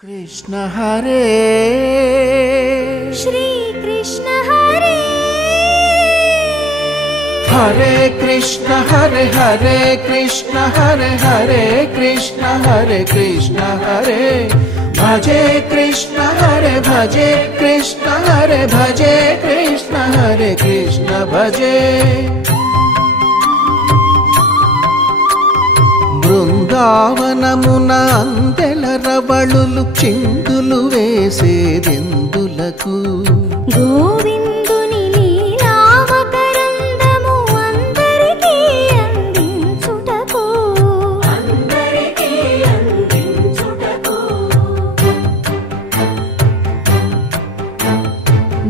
कृष्ण हरे श्री कृष्ण हरे हरे कृष्ण हरे हरे कृष्ण हरे हरे कृष्ण हरे कृष्ण हरे भजे कृष्ण हरे भजे कृष्ण हरे भजे कृष्ण हरे कृष्ण भजे బృందావనమున అందెల రవళులు చిందులు వేసేదెందులకు గోవిందుని లీలావకరందము అందరికీ అందించుటకు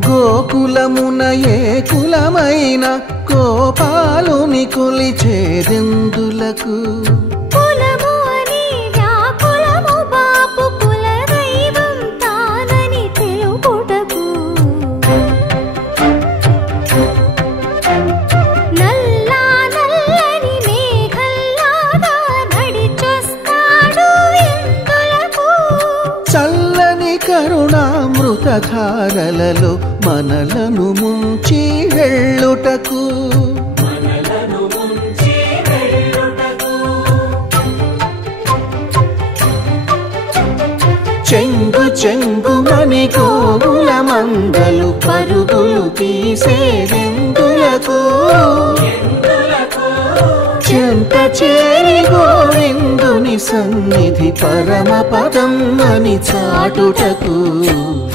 గోకులమున ఏ కులమైన గోపాలుని కొలిచేదెందులకు కరుణామృతధారలలో మనలను ముంచి వెళ్ళుటకు చెంగు చెంగుమని గోవుల మందలు పరుగులు తీసేదెందులకు చెంత చేరి గోవిందుని సన్నిధి పరమ పదం అని చాటుటకు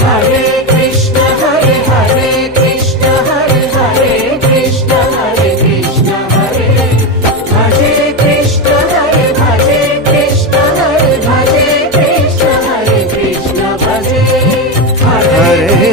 హరే కృష్ణ హరే హరే కృష్ణ హరే హరే కృష్ణ హరే కృష్ణ హరే భజే కృష్ణ హరే భజే కృష్ణ హరే భజే కృష్ణ హరే కృష్ణ భజే హరే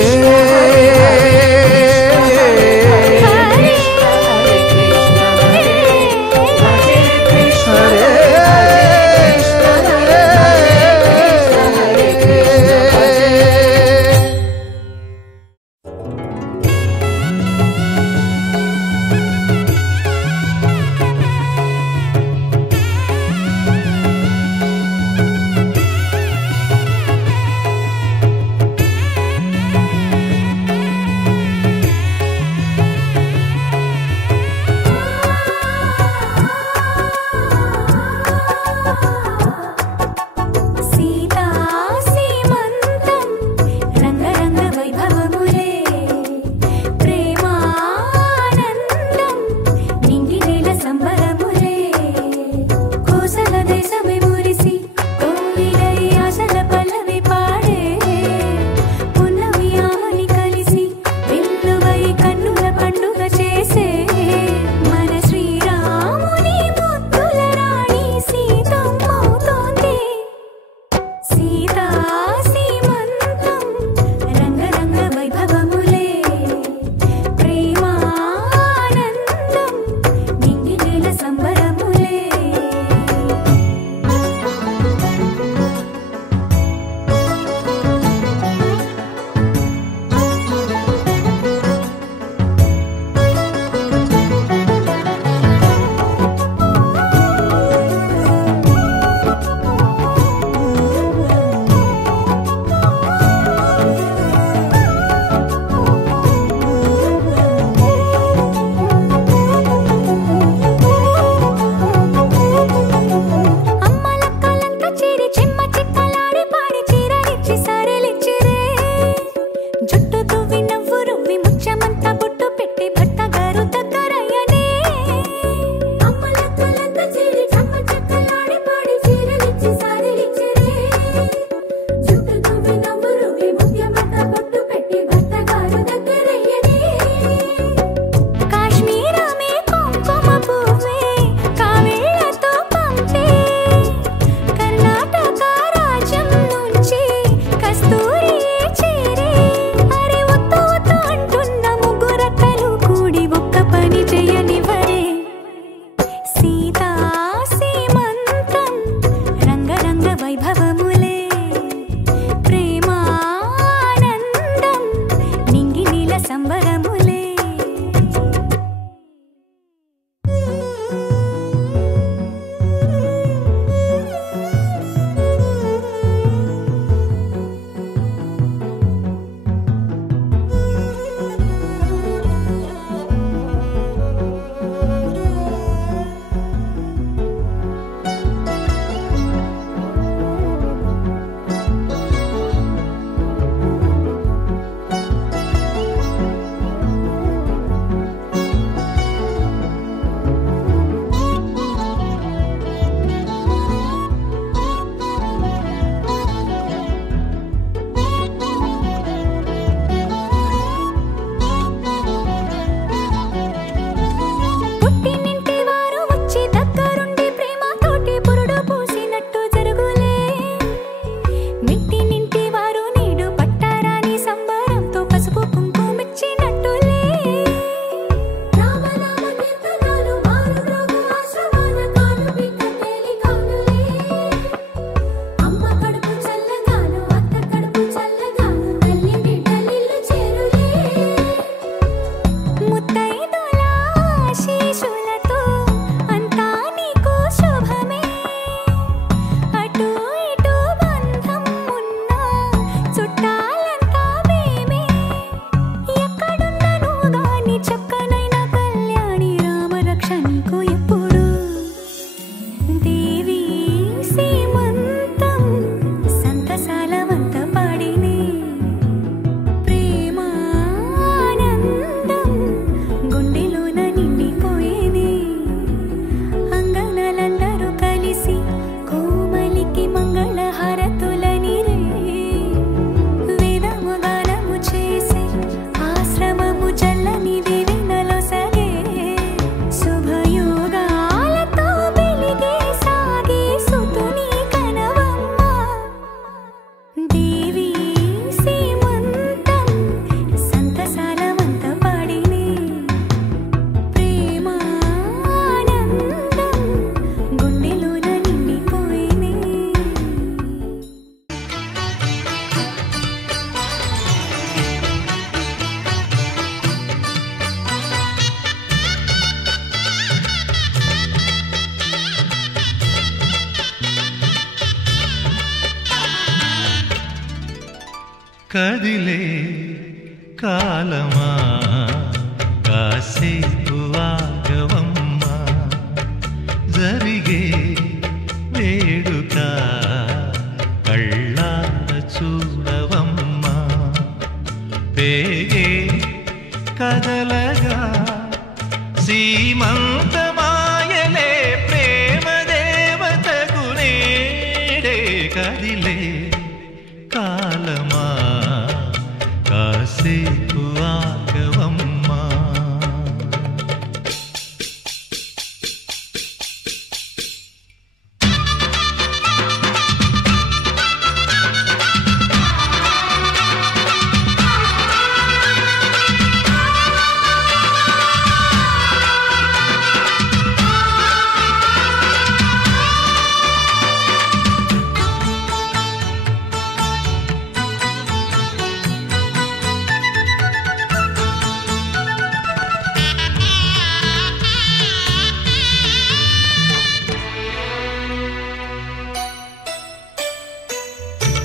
కదిలే కాలమా కాసేపు ఆగవమ్మా, జరిగే వేడుక కళ్ళార చూడవమ్మా, పేగే కదలగా సీమంతమాయలే ప్రేమ దేవతకు నేడే. కదిలే కాలమా కాసేపు ఆగవమ్మా.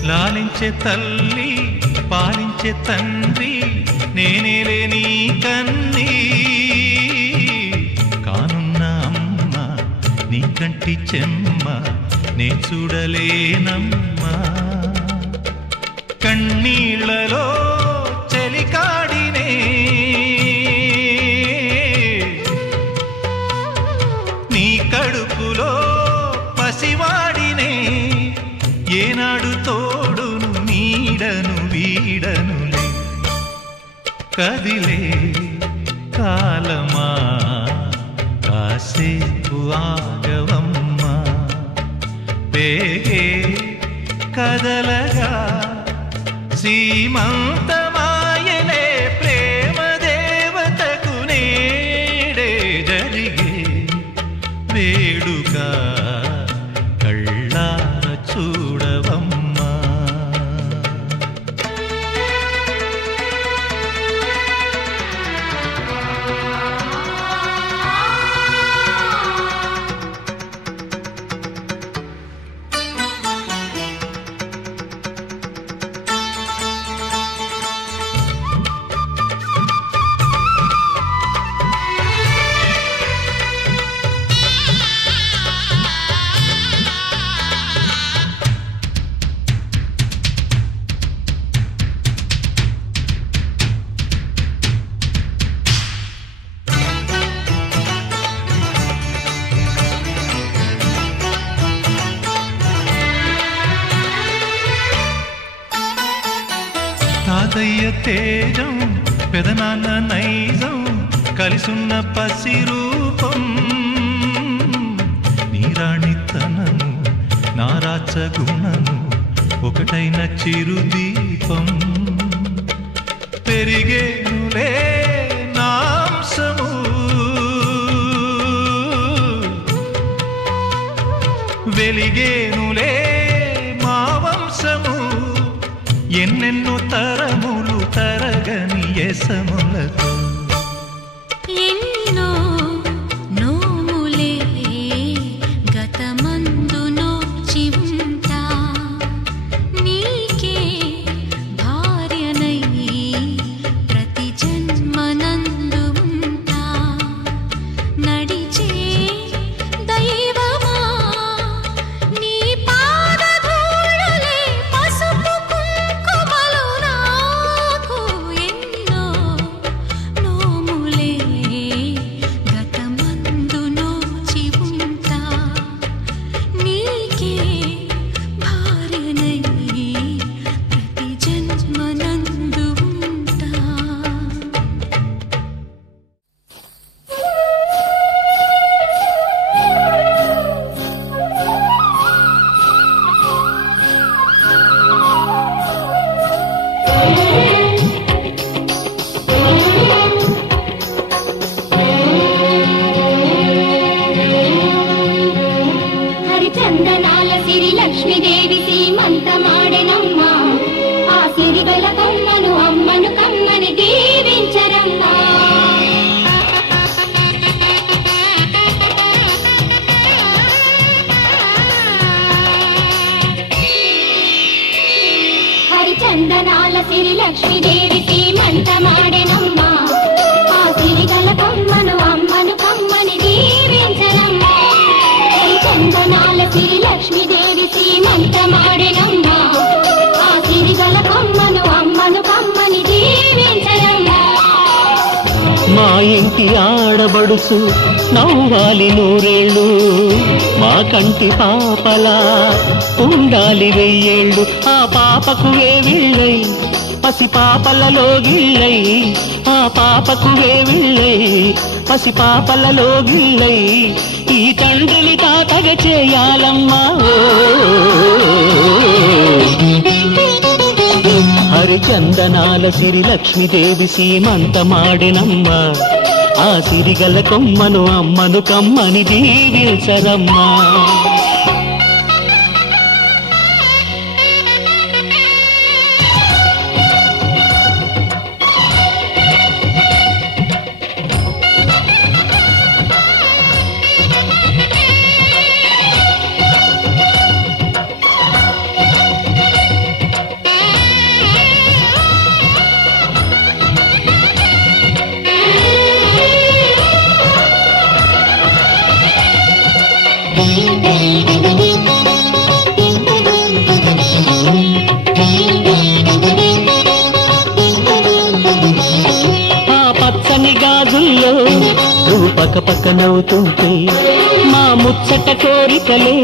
లాలించే తల్లి పాలించే తండ్రి నేనేలే నీ కన్నీ, కానున్న అమ్మ నీ కంటి చెమ్మ నే చూడలేనమ్మా. కన్నీళ్లలో చెలికాడినే నీ కడుపులో పసివాడినే, ఏనాడు తోడును నీడను వీడనులే. కదిలే కాలమా కాసేపు ఆగవమ్మా, పేగే కదలగా సీమంతమాయలే ప్రేమ దేవతకు నేడే. జరిగే వేడుక కళ్ళార చూడవమ్మా. తాతయ్య తేజం పెదనాన్న నైజం కలిసున్న పసిరూపం, నీరాణితనము నారాచ గుణము ఒకటైన చిరుదీపం. పెరిగేనులే నాంసము వెలిగేనులే మా వంశము, ఎన్నెన్నో తరములు తరగని యసములతో. ఎన్నో నోములే గతమందు నోచి ఉంటా, నీకే భార్యనై ప్రతి జన్మనందు ఉంటా. నడిచే దైవమా నీ పాదధూళులే పసుపు కుంకుమలు నాకు. ఎన్నో హరిచందనాల సిరి లక్ష్మీదేవి సీమంతమాడెనమ్మ ఆ సిరిగల కొమ్మను అమ్మను కమ్మని దీవించనమ్మ హరిచందనాల సిరి లక్ష్మీదేవి సీమంతమాడెనమ్మ ఆ సిరిగల కొమ్మను అమ్మను కమ్మని దీవించనమ్మ మా ఇంటి ఆడబడుచు నవ్వాలి నూరేళ్ళు మా కంటి పాపలా ఉండాలి వెయ్యేళ్ళు ఆ పాపకు వేవిళ్ళై పసి పాపలలో గిళ్ళై ఆ పాపకు వేవిళ్ళై పసి పాపలలో గిళ్ళై ఈ తండ్రిని తాతగ చేయాలమ్మా హరిచందనాల సిరి లక్ష్మీదేవి సీమంతమాడినమ్మ ఆ సిరిగల కొమ్మను అమ్మను కమ్మని దీవించరమ్మా పక్క నవ్వుతుంటే మా ముచ్చట కోరికలే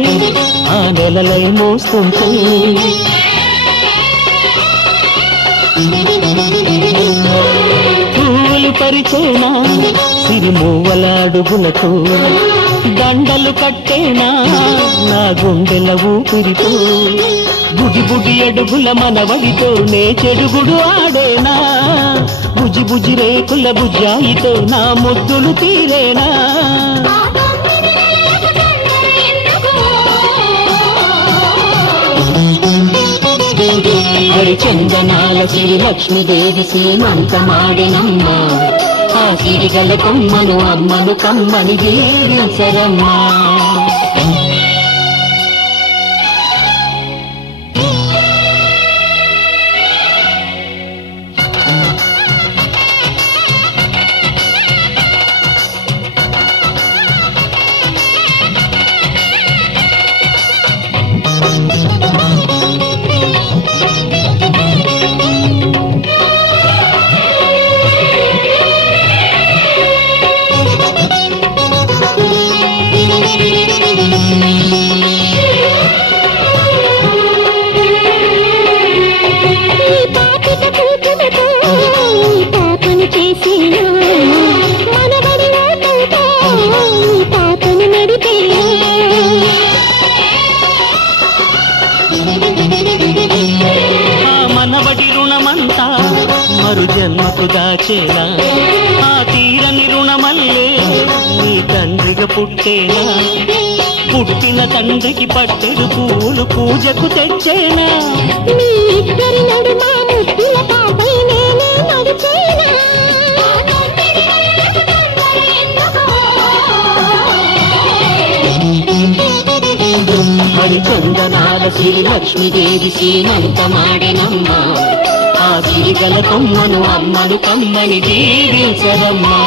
ఆ నెలలై మోస్తుంటే పూలు పరిచేనా సిరిమూవల అడుగులకు దండలు కట్టేనా నా గుండెల ఊపిరితో బుడి బుడి అడుగుల మనవడితో నే చెడుగుడు ఆడేనా బుజి బుజి రేకుల బుజ్జాయితో నా ముద్దులు తీరేనా హరిచందనాల సిరి లక్ష్మీదేవి సీమంతమాడినమ్మ ఆ సిరిగల కొమ్మను అమ్మను కమ్మని దీవించరమ్మా మనవడి రుణమంతా మరు జన్మకు దాచేనా ఆ తీరని రుణమల్లే నీ తండ్రిగా పుట్టేనా పుట్టిన తండ్రికి పట్టెడు పూలు పూజకు తెచ్చేనా మీ ఇద్దరి నడుమ ముద్దుల పాపై నేనే నడిచేనా హరిచందనాల సిరి లక్ష్మీదేవి సీమంతమాడినమ్మ ఆ సిరిగల కొమ్మను అమ్మను కమ్మని దీవించరమ్మా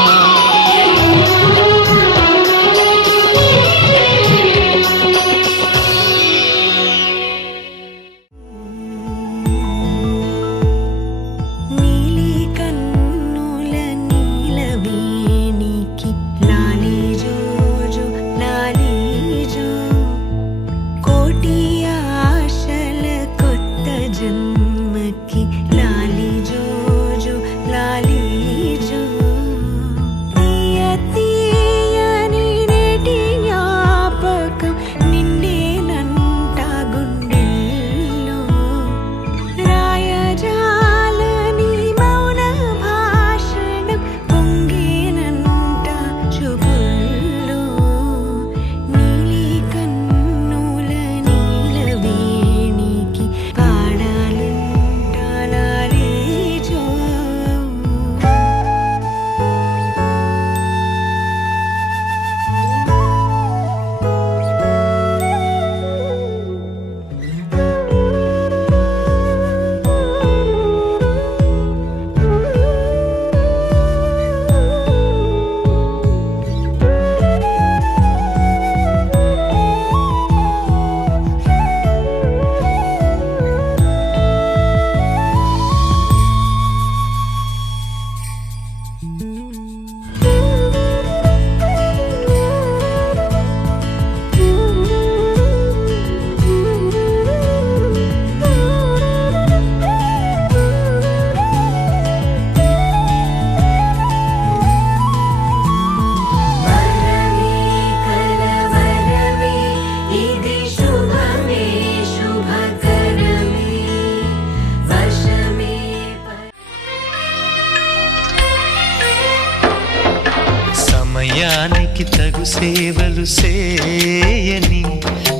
సమయానికి తగు సేవలు సేయని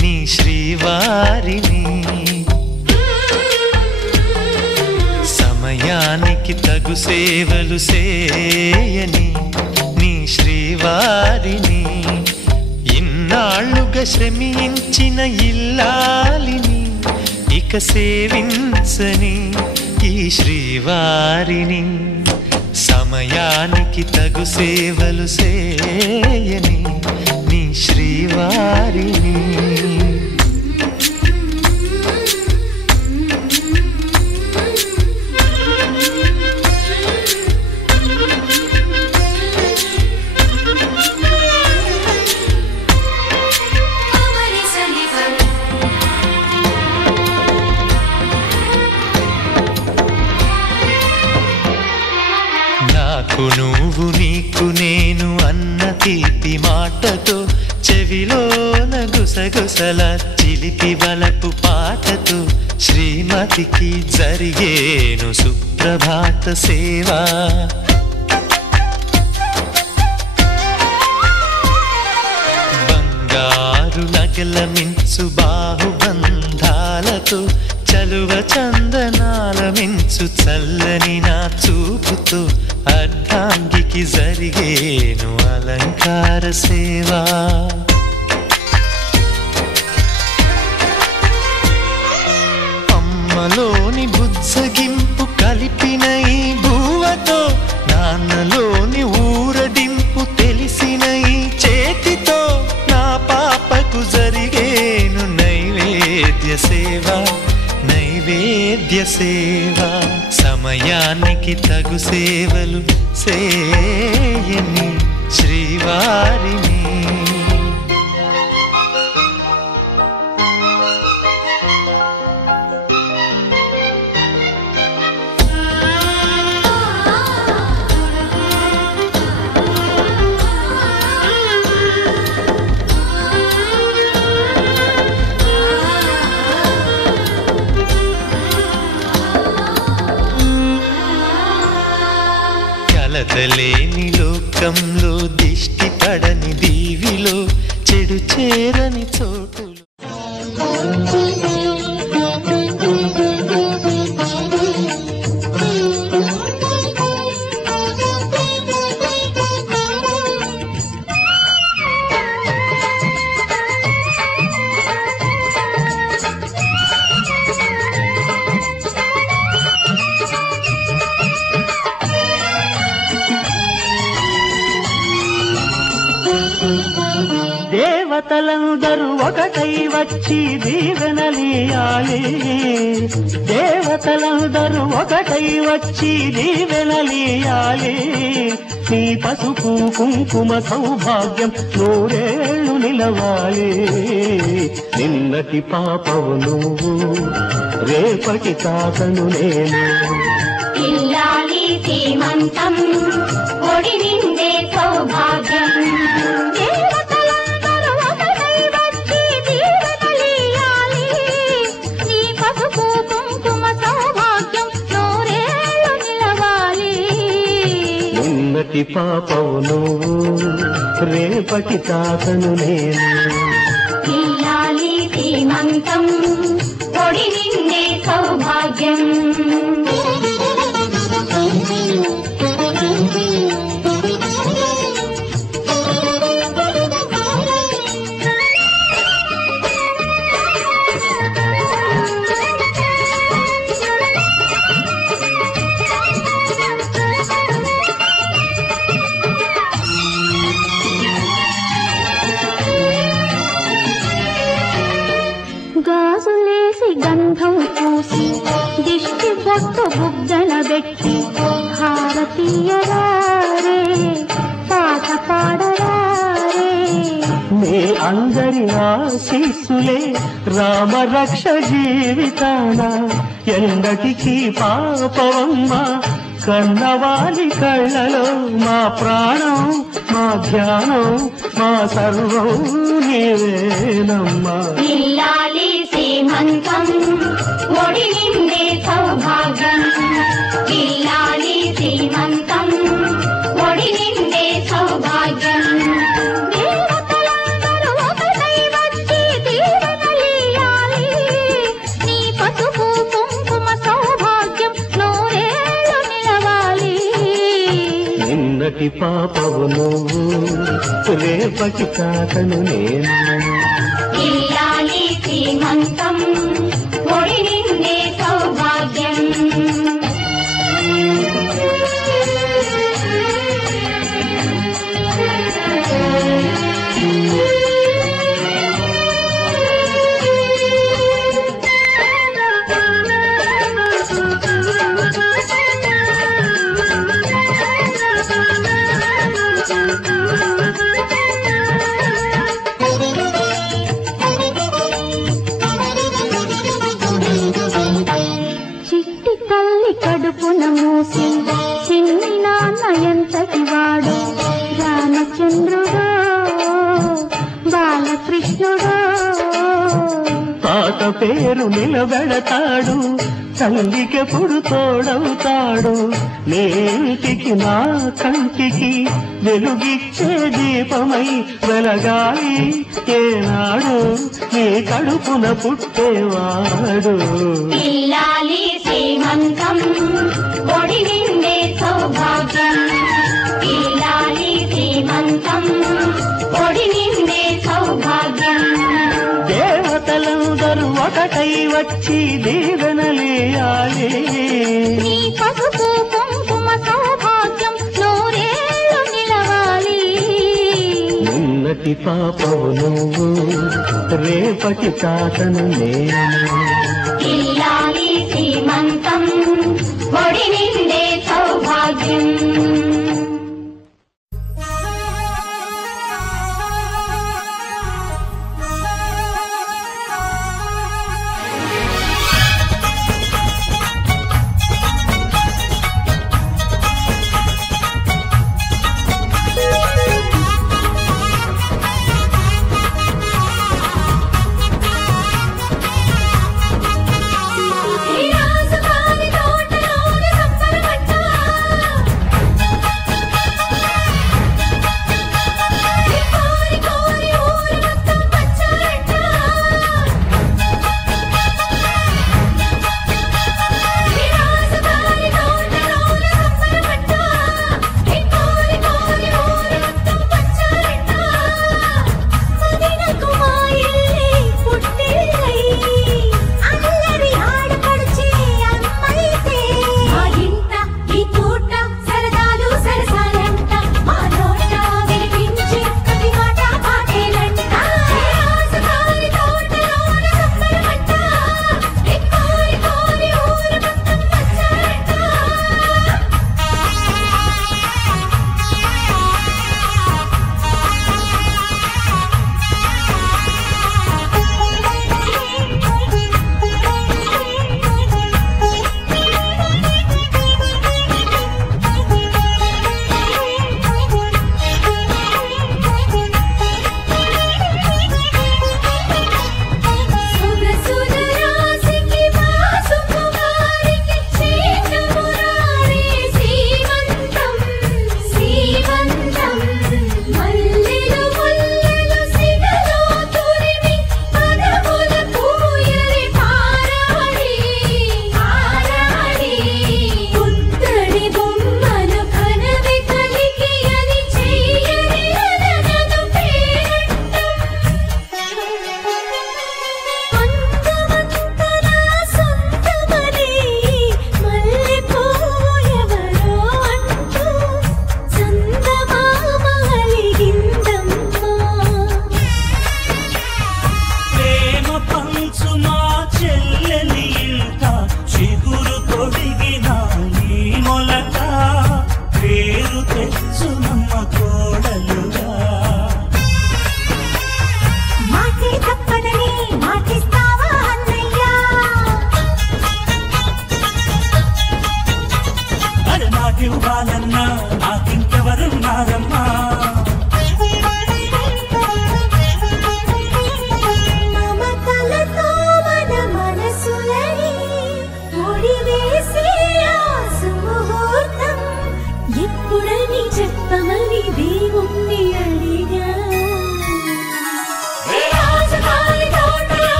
నీ శ్రీవారిని సమయానికి తగు సేవలు సేయని నీ శ్రీవారిని ఇన్నాళ్ళుగా శ్రమించిన ఇల్లాలిని ఇక సేవించని ఈ శ్రీవారిని సమయానికి తగు సేవలు సేయని నీ శ్రీవారిని నువ్వు నీకు నేను అన్న తీపి మాటతో చెవిలోన గుసగుసల చిలిపి బలపు పాటతో శ్రీమతికి జరిగేను సుప్రభాత సేవా బంగారు నగల మించు బాహుబంధాలతో చలువ చందనాల మించు చల్లని నా చూపుతో అర్ధాంగికి జరిగేను అలంకార సేవా అమ్మలోని బుజ్జగింపు కలిపిన ఈ భూవతో నాన్నలోని ఊరడింపు తెలిసిన ఈ చేతితో నా పాపకు జరిగేను నైవేద్య సేవ నైవేద్య సేవ సమయానికి తగు సేవలు సేయని శ్రీవారిని కలతలేని లోకంలో దిష్టి పడని దీవిలో చెడు చేరని చోటులో దేవతలందరూ ఒకటై వచ్చి దీవెనలియాలి దేవతలందరూ ఒకటై వచ్చి దీవెనలియాలి నీ పసుపు కుంకుమ సౌభాగ్యం నూరేళ్ళు నిలవాలి నిన్నటి పాపవు నువ్వు రేపటి తాతను నేను ఇల్లాలి శ్రీమంతం ఒడి నిండే సౌభాగ్యం నిన్నటి పాపవు నువ్వు రేపటి తాతను నేను ఇల్లాలి శ్రీమంతం ఒడి నిండే సౌభాగ్యం గాజులేసి గంధం పూసి దిష్టి బొట్టు బుగ్గన పెట్టి భారతీయరారే పాట పాడరారే నీ అందరి ఆశీస్సులే రామరక్ష జీవితాన ఎందటికి పాపవమ్మ కన్నవాలి కళ్ళలో మా ప్రాణం మా ధ్యానం మా సర్వం నీవేనమ్మా ఇల్లాలి శ్రీమంతం ఒడి నిండే సౌభాగ్యం ఇల్లాలి శ్రీమంతం ఒడి నిండే సౌభాగ్యం నిన్నటి పాపవు నువ్వు రేపటి తాతను నేను ఇల్లాలి శ్రీమంతం ఒడి నిండే సౌభాగ్యం చిట్టి తల్లి కడుపున మూసి చిన్ని నాన్న ఎంతటి వాడు రామచంద్రుడో బాలకృష్ణుడో తాత పేరు నిలబెడతాడు తల్లికెప్పుడు తోడవుతాడు నేటికి నా కంటికి వెలుగిచ్చే దీపమై వెలగాలి ఏనాడు నీ కడుపున పుట్టేవాడు ఇల్లాలి శ్రీమంతం ఒడి నిండే సౌభాగ్యం ఇల్లాలి శ్రీమంతం ఒడి నిండే సౌభాగ్యం దేవతలందరూ ఒకటై వచ్చి దీవెనలేయాలి నీ పసుపు కుంకుమ సౌభాగ్యం నూరేళ్ళు నిలవాలి నిన్నటి పాపవు నువ్వు రేపటి తాతను నేను ఇల్లాలి శ్రీమంతం ఒడి నిండే సౌభాగ్యం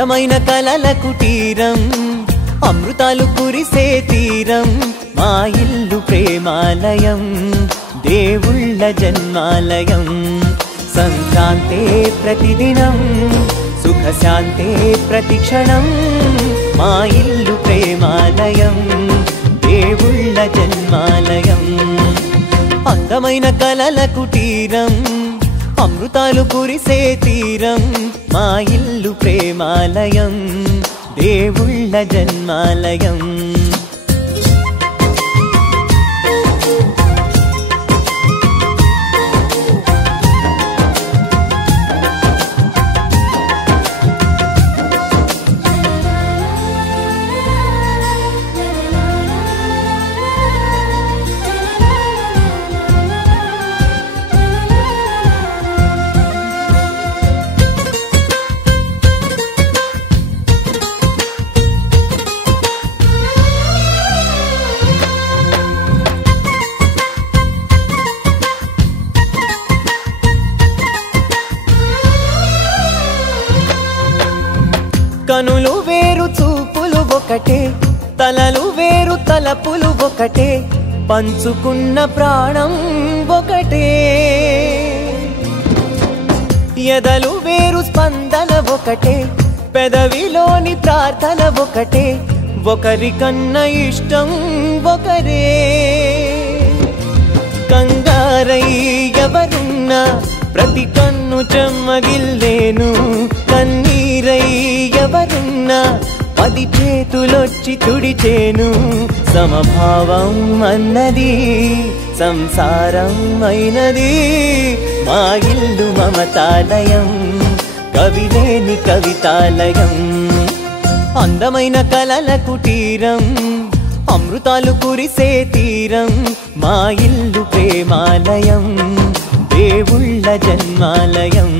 అందమైన కలల కుటీరం అమృతాలు కురిసే తీరం మా ఇల్లు ప్రేమాలయం దేవుళ్ళ జన్మాలయం సంక్రాంతే ప్రతిదినం సుఖశాంతే ప్రతిక్షణం మా ఇల్లు ప్రేమాలయం దేవుళ్ళ జన్మాలయం అందమైన కలల కుటీరం అమృతాలు కురిసే తీరం మా ఇల్లు ప్రేమాలయం దేవుళ్ళ జన్మాలయం కనులు వేరు చూపులు ఒకటే తలలు వేరు తలపులు ఒకటే పంచుకున్న ప్రాణం ఒకటే ఎదలు వేరు స్పందన ఒకటే పెదవిలోని ప్రార్థన ఒకటే ఒకరికన్నా ఇష్టం ఒకరే కంగారై ఎవరున్నా ప్రతి కన్ను చెమ్మగిల్లేను కన్నీరై ఎవరున్నా 10 చేతులొచ్చి తుడిచేను సమభావం అన్నది సంసారం అయినది మా ఇల్లు మమతాలయం కవిలేని కవితాలయం అందమైన కలల కుటీరం అమృతాలు కురిసే తీరం మా ఇల్లు ప్రేమాలయం దేవుళ్ళ జన్మాలయం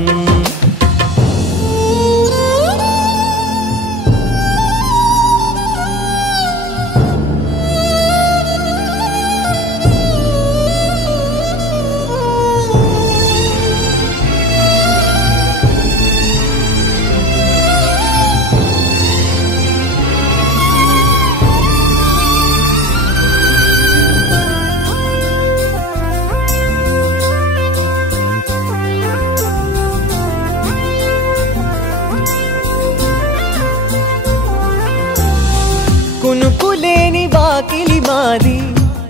కునుకులేని వాకిలి మాది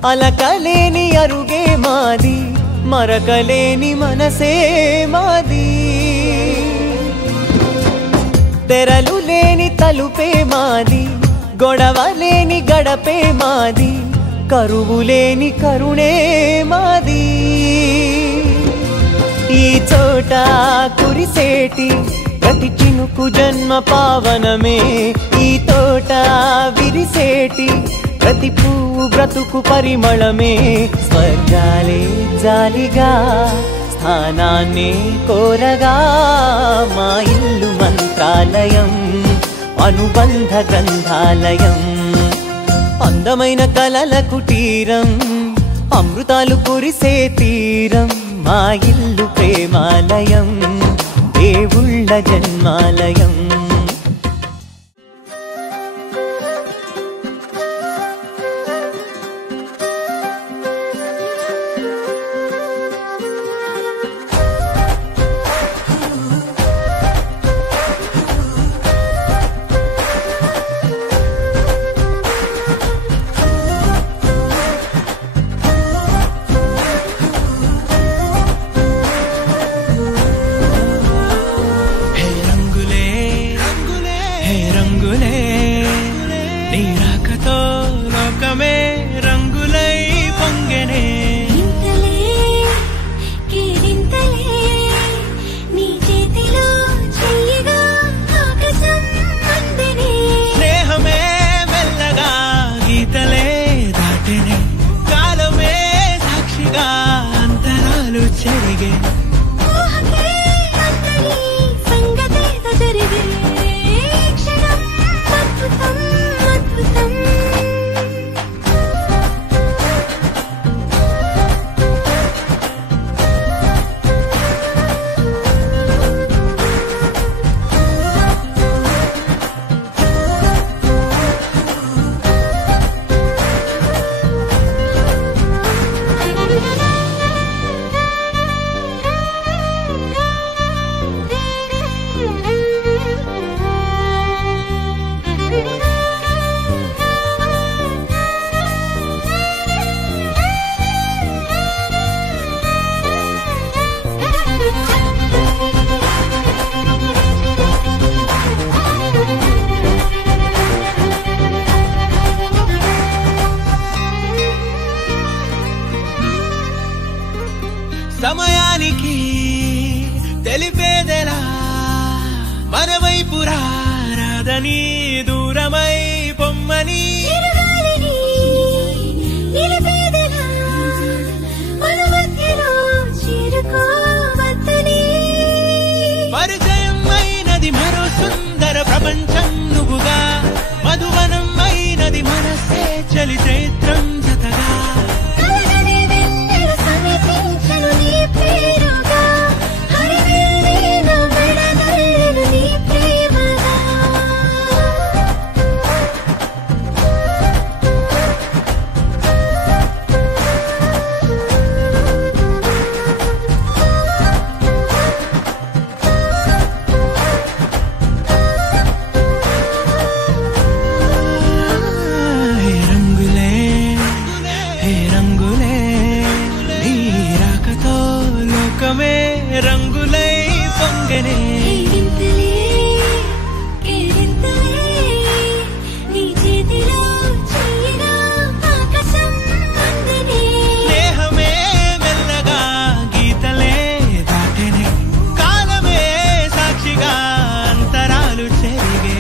అలకలేని అరుగే మాది మరకలేని మనసే మాది తెరలు లేని తలుపే మాది గొడవలేని గడపే మాది కరువులేని కరుణే మాది ఈ చోట కురిసేటి ప్రతి చినుకు జన్మ పావనమే ఈ తోట విరిసేటి ప్రతి పువ్వు బ్రతుకు పరిమళమే స్వర్గాలే జాలిగా స్థానాన్ని కోరగా మా ఇల్లు మంత్రాలయం అనుబంధ గ్రంథాలయం అందమైన కలల కుటీరం అమృతాలు కురిసే తీరం మా ఇల్లు ప్రేమాలయం దేవుళ్ళ జన్మాలయం రంగులే రమ్మని దూరమై పొమ్మని పరిచయం అయినది మరో సుందర ప్రపంచం నువ్వుగా మధువనం అయినది మనసే చలి చైత్రం జతగా రంగులై పొంగనే స్నేహమే మెల్లగా గీతలే దాటెనే కాలమే సాక్షిగా అంతరాలు చెరిగే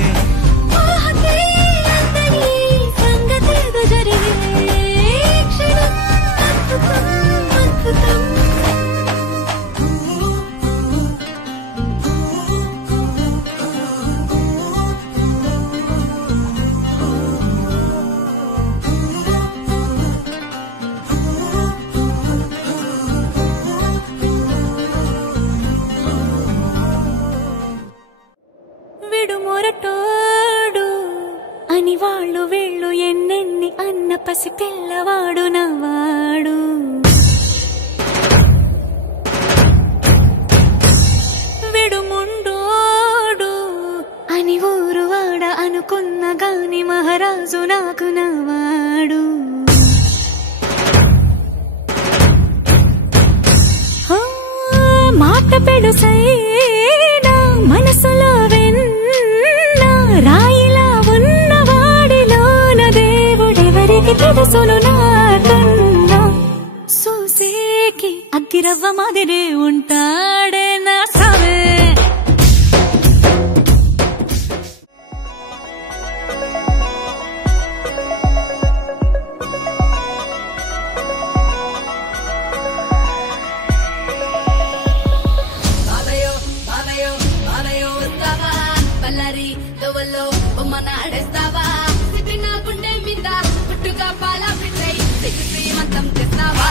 విడుమొరటోడు అని వాళ్ళు వీళ్ళు ఎన్నెన్ని అన్న పసి పిల్లవాడు నవ్వాడు విడుముండోడు అని ఊరు వాడ అనుకున్న గాని మహారాజు నాకు నవ్వాడు మాట పెడుసైనా మనసులో రాయిలా ఉన్నవాడిలోన దేవుడెవరికి తెలుసును నాకన్నా చూసేకి అగ్గిరవ్వ మాదిరే ఉంటాడే నా సావే నాడేస్తావా సిపిన గుండె మీద పుట్టుగా పాల పిట్టై సిగ్గు శ్రీమంతం చేస్తావా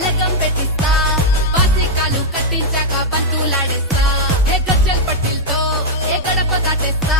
లగం పెట్టిస్తా వాసికాలు కట్టించాక బంతులాడిస్తా ఏ గజ్జల్ పట్టిల్తో ఏ గడప దాటేస్తా